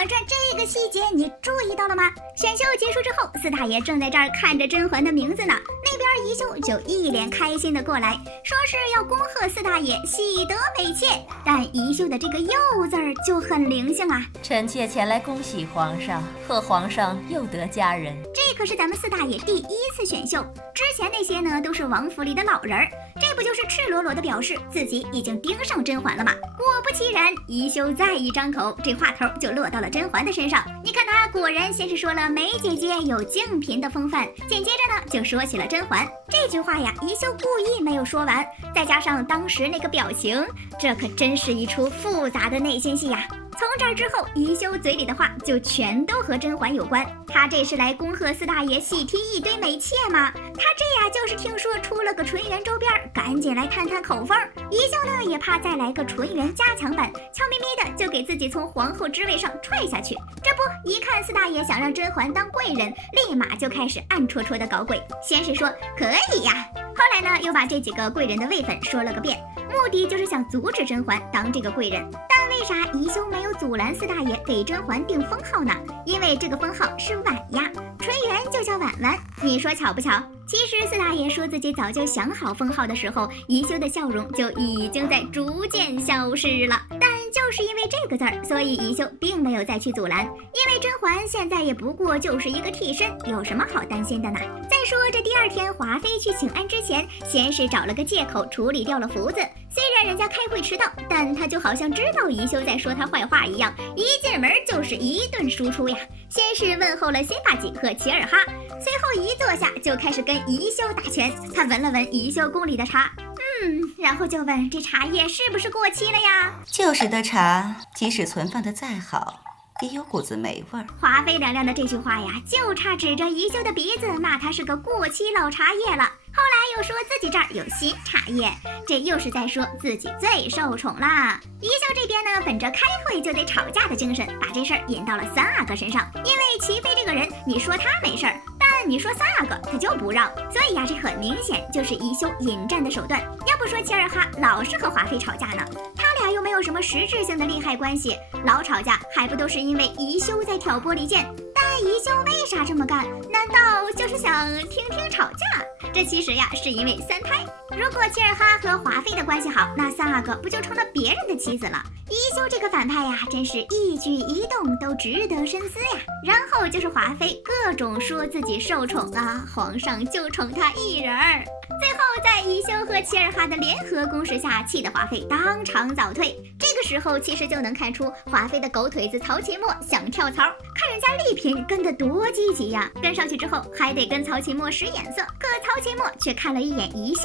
嬛传》这个细节你注意到了吗？选秀结束之后，四大爷正在这儿看着甄嬛的名字呢，那边宜修就一脸开心的过来，说是要恭贺四大爷喜得美妾，但宜修的这个又字儿就很灵性啊。臣妾前来恭喜皇上，贺皇上又得佳人。这可是咱们四大爷第一次选秀，之前那些呢都是王府里的老人儿，这不就是赤裸裸的表示自己已经盯上甄嬛了吗？果不其然，宜修再一张口，这话头就落到了甄嬛的身上。你看他果然先是说了梅姐姐有静嫔的风范，紧接着呢就说起了甄嬛。这句话呀，宜修故意没有说完，再加上当时那个表情，这可真是一出复杂的内心戏呀。从这儿之后，宜修嘴里的话就全都和甄嬛有关。他这是来恭贺四大爷喜提一堆美妾吗？他这呀就是听说出了个纯元周边，赶紧来探探口风。宜修呢也怕再来个纯元加强版，悄咪咪的就给自己从皇后之位上踹下去。这不，一看四大爷想让甄嬛当贵人，立马就开始暗戳戳的搞鬼。先是说可以呀，后来呢又把这几个贵人的位分说了个遍，目的就是想阻止甄嬛当这个贵人。但为啥宜修没有阻拦四大爷给甄嬛定封号呢？因为这个封号是婉呀，纯元就叫婉婉，你说巧不巧？其实四大爷说自己早就想好封号的时候，宜修的笑容就已经在逐渐消失了。但就是因为这个字儿，所以宜修并没有再去阻拦，因为甄嬛现在也不过就是一个替身，有什么好担心的呢？再说这第二天华妃去请安之前，先是找了个借口处理掉了福子。虽然人家开会迟到，但他就好像知道宜修在说他坏话一样，一进门就是一顿输出呀。先是问候了辛巴吉和齐尔哈，随后一坐下就开始跟宜修打拳。他闻了闻宜修宫里的茶，然后就问这茶叶是不是过期了呀？旧时的茶，即使存放的再好，也有股子霉味儿。华妃娘娘的这句话呀，就差指着宜修的鼻子骂他是个过期老茶叶了。后来又说自己这儿有新茶叶，这又是在说自己最受宠啦。宜修这边呢，本着开会就得吵架的精神，把这事儿引到了三阿哥身上。因为齐妃这个人，你说他没事儿，但你说三阿哥他就不让，所以呀，这很明显就是宜修引战的手段。要不说齐尔哈老是和华妃吵架呢，他俩又没有什么实质性的利害关系，老吵架还不都是因为宜修在挑拨离间？但宜修为啥这么干？难道就是想听听吵架？这其实呀是因为三胎。如果齐尔哈和华妃的关系好，那三阿哥不就成了别人的妻子了？宜修这个反派呀，真是一举一动都值得深思呀。然后就是华妃各种说自己受宠啊，皇上就宠她一人儿。最后在宜修和齐尔哈的联合攻势下，气得华妃当场早退。这个时候其实就能看出华妃的狗腿子曹琴墨想跳槽，看人家丽嫔跟得多积极呀，跟上去之后还得跟曹琴墨使眼色，可曹琴墨却看了一眼宜修，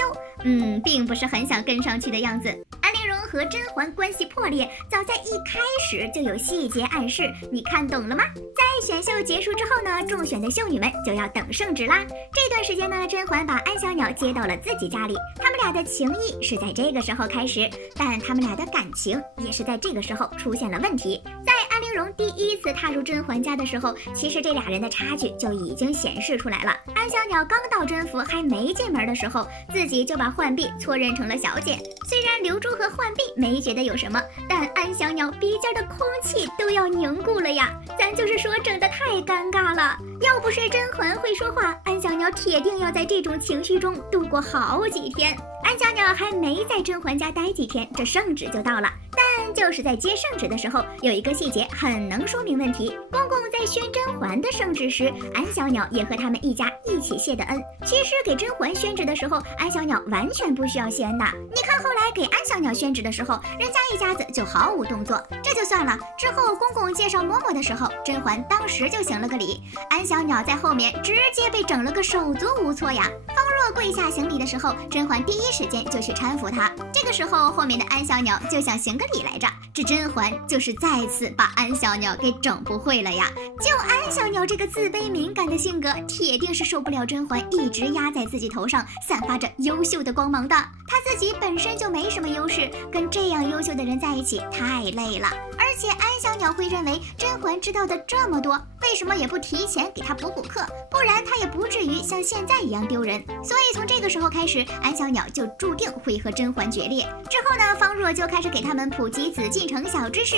并不是很想跟上去的样子。安陵容和甄嬛关系破裂，早在一开始就有细节暗示，你看懂了吗？在选秀结束之后呢，中选的秀女们就要等圣旨啦。这段时间呢，甄嬛把安小鸟接到了自己家里，他们俩的情谊是在这个时候开始，但他们俩的感情也是在这个时候出现了问题。在安陵容第一次踏入甄嬛家的时候，其实这俩人的差距就已经显示出来了。安小鸟刚到甄府还没进门的时候，自己就把浣碧错认成了小姐。虽然刘珠和浣碧没觉得有什么，但安小鸟鼻尖的空气都要凝固了呀！咱就是说整得太尴尬了。要不是甄嬛会说话，安小鸟铁定要在这种情绪中度过好几天。安小鸟还没在甄嬛家待几天，这圣旨就到了。但就是在接圣旨的时候，有一个细节很能说明问题。公公在宣甄嬛的圣旨时，安小鸟也和他们一家一起谢的恩。其实给甄嬛宣旨的时候，安小鸟完全不需要谢恩的。你看后来给安小鸟宣旨的时候，人家一家子就毫无动作，这就算了。之后公公介绍嬷嬷的时候，甄嬛当时就行了个礼，安小鸟在后面直接被整了个手足无措呀。方若跪下行礼的时候，甄嬛第一时间就去搀扶他。这个时候后面的安小鸟就想行个礼来着，这甄嬛就是再次把安小鸟给整不会了呀。就安小鸟这个自卑敏感的性格，铁定是受不了甄嬛一直压在自己头上，散发着优秀的光芒的。他自己本身就没什么优势，跟这样优秀的人在一起太累了。而且安小鸟会认为甄嬛知道的这么多，为什么也不提前给她补课，不然她也不至于像现在一样丢人。所以从这个时候开始，安小鸟就注定会和甄嬛决裂。之后呢，方若就开始给他们普及紫禁城小知识。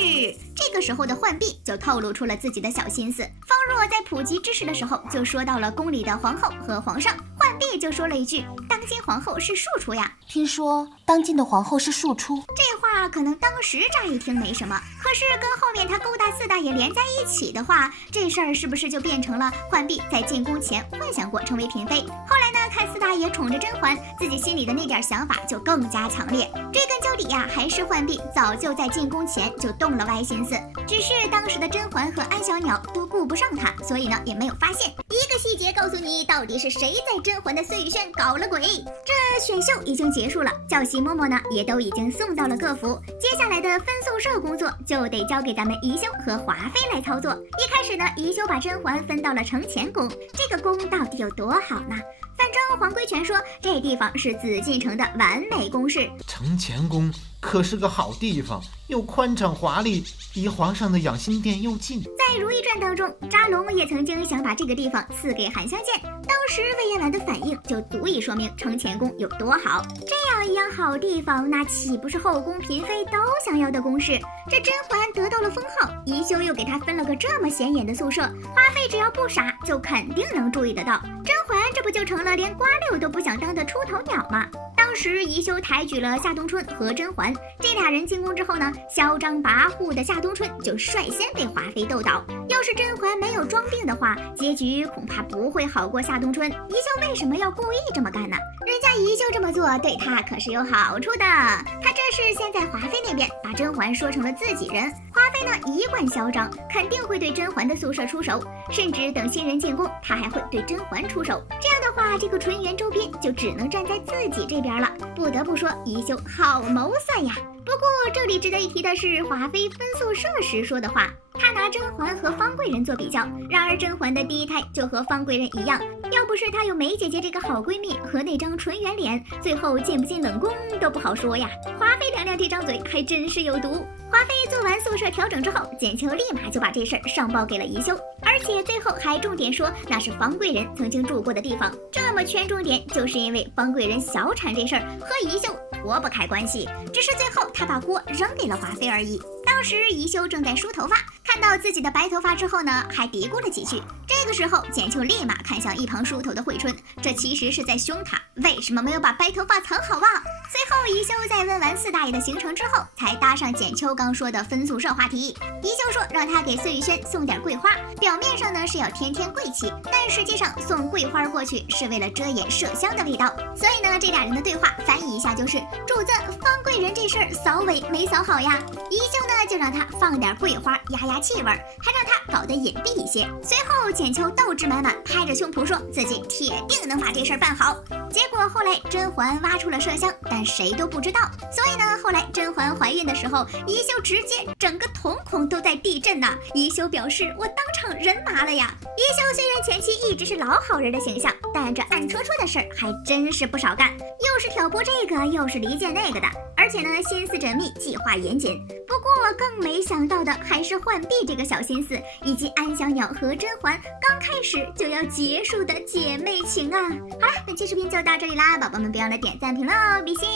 这个时候的浣碧就透露出了自己的小心思。方若在普及知识的时候，就说到了宫里的皇后和皇上，浣碧就说了一句：“当今皇后是庶出呀。”听说当今的皇后是庶出，这话可能当时乍一听没什么，可是跟后面他勾搭四大爷连在一起的话，这事儿是不是就变成了浣碧在进宫前幻想过成为嫔妃？后来呢，看四大爷宠着甄嬛，自己心里的那点想法就更加强烈。追根究底呀，还是浣碧早就在进宫前就动了歪心思，只是当时的甄嬛和安小鸟都顾不上他，所以呢也没有发现。一个细节告诉你，到底是谁在甄嬛的碎玉轩搞了鬼。这选秀已经结束了，教习嬷嬷呢也都已经送到了各府，接下来的分宿舍工作就得交给咱们宜修和华妃来操作。一开始呢，宜修把甄嬛分到了承乾宫，这个宫到底有多好呢？反正黄规全说这地方是紫禁城的完美宫室。承乾宫可是个好地方，又宽敞华丽，离皇上的养心殿又近。在《如懿传》当中，扎龙也曾经想把这个地方赐给韩香见，当时魏延婉的反应就足以说明承乾宫有多好。这样一样好地方，那岂不是后宫嫔妃都想要的宫室？这甄嬛得到了封号，宜修又给她分了个这么显眼的宿舍，华妃只要不傻，就肯定能注意得到。甄嬛这不就成了连瓜六都不想当的出头鸟吗？当时宜修抬举了夏冬春和甄嬛，这俩人进宫之后呢，嚣张跋扈的夏冬春就率先被华妃斗倒。要是甄嬛没有装病的话，结局恐怕不会好过夏冬春。宜修为什么要故意这么干呢？人家宜修这么做对他可是有好处的。他这是先在华妃那边把甄嬛说成了自己人，华妃呢一贯嚣张，肯定会对甄嬛的宿舍出手，甚至等新人进宫，他还会对甄嬛出手。这样的话，这个纯元周边就只能站在自己这边了。不得不说，宜修好谋算呀。不过这里值得一提的是，华妃分宿舍时说的话，她拿甄嬛和方贵人做比较。然而甄嬛的第一胎就和方贵人一样，要不是她有梅姐姐这个好闺蜜和那张纯元脸，最后进不进冷宫都不好说呀。华妃亮亮这张嘴还真是有毒。华妃做完宿舍调整之后，简秋立马就把这事儿上报给了宜修，而且最后还重点说那是方贵人曾经住过的地方。这么圈重点，就是因为方贵人小产这事儿和宜修脱不开关系，只是最后他把锅扔给了华妃而已。当时宜修正在梳头发，看到自己的白头发之后呢，还嘀咕了几句。这个时候简秋立马看向一旁梳头的惠春，这其实是在凶他为什么没有把白头发藏好啊。随后宜修在问完四大爷的行程之后，才搭上简秋刚说的分宿舍话题。宜修说让他给碎玉轩送点桂花，表面上呢是要添贵气，但实际上送桂花过去是为了遮掩麝香的味道。所以呢，这俩人的对话翻译一下就是：主子，方贵人这事儿扫尾没扫好呀。宜修呢就让他放点桂花压压气味，还让他搞得隐蔽一些。随后简秋斗志满满，拍着胸脯说自己铁定能把这事儿办好。结果后来甄嬛挖出了麝香，但谁都不知道。所以呢，后来甄嬛怀孕的时候，宜修直接整个瞳孔都在地震呐。宜修表示我当场人麻了呀。宜修虽然前期一直是老好人的形象，但这暗戳戳的事儿还真是不少干，又是挑拨这个，又是离间那个的，而且呢心思缜密，计划严谨。不过更没想到的还是浣碧这个小心思，以及安小鸟和甄嬛刚开始就要结束的姐妹情啊。好了，本期视频就到这里啦，宝宝们别忘了点赞评论哦，比心。